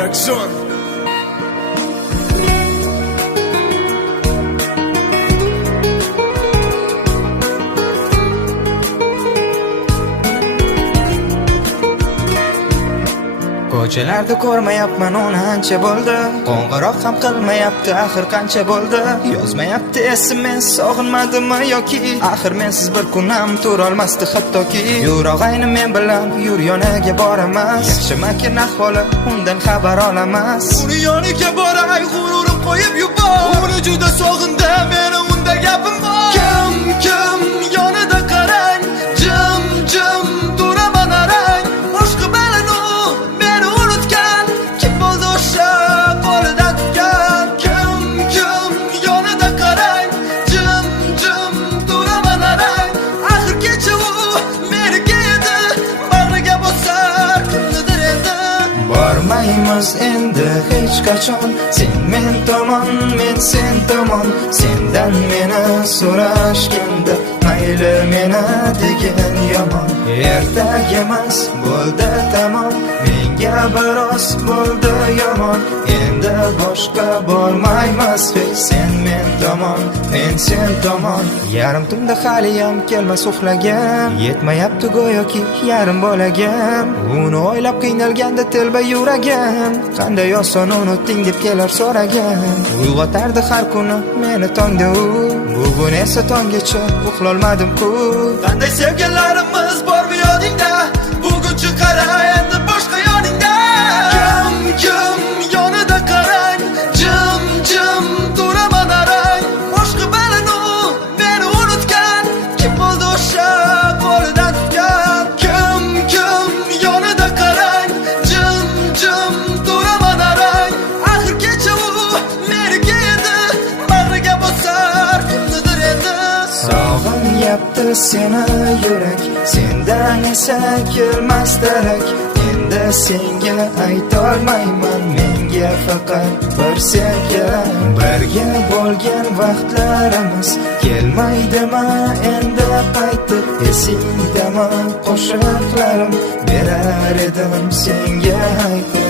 Reaksiyon. Ko'chalarda ko'rmayapman uni ancha bo'ldi. Qo'ng'iroq ham qilmayapti, axir qancha bo'ldi. Yozmayapti SMS, sog'inmadimi yoki axir mensiz bir kun ham turolmasdi hattoki. Yur og'ayni men bilan, yur yoniga boramas. Yaxshimakin ahvoli, undan xabar olamas. Uni yoniga boray, g'ururim qo'yib yubor. Uni juda sog'indim, meni unda gapim bor. Kim yonida qarang, jim turaman arang. Boshqa balanu meni unutgan, kim bo'ldi o'sha qo'lidan tutgan. Kim yonida qarang, jim turaman arang. Axir kecha u meniki edi, bag'riga bosar kimnidir endi. Bormaymiz endi hech qachon, sen men tomon, men sen tomon. Sendan meni so'rashganda mayli meni degan yomon. Ertak emas bo'ldi tamom, menga biroz bo'ldi yomon. Endi boshqa bormaymiz hech, sen men tomon, men sen tomon. Yarim tunda haliyam kelmas uxlagim, yetmayapti go'yoki yarim bo'lagim. Uni o'ylab qiynalganda telba yuragim, qanday oson unutding deb kelar so'ragim. Uyg'otardi har kuni meni tongda u, bugun esa tonggacha uxlolmadim-ku. Qanday sevganlarimiz bormi yodingda? Bugunchi qara endi boshqa yoningda. Kim yonida qarang, jim turaman arang. Boshqa balanu meni unutgan, kim bo'ldi o'sha qo'lidan tutgan. Kim yonida qarang, jim turaman arang. Axir kecha u meniki edi, bag'riga bosar kimnidir endi. Sog'inyapti seni yurak, sendan esa kelmas darak. Endi senga aytolmayman, menga faqat bir sen kerak. Birga bo'lgan vaqtlarimiz kelmaydimi endi qaytib? Esingdami qo'shiqlarim, berar edim senga aytib.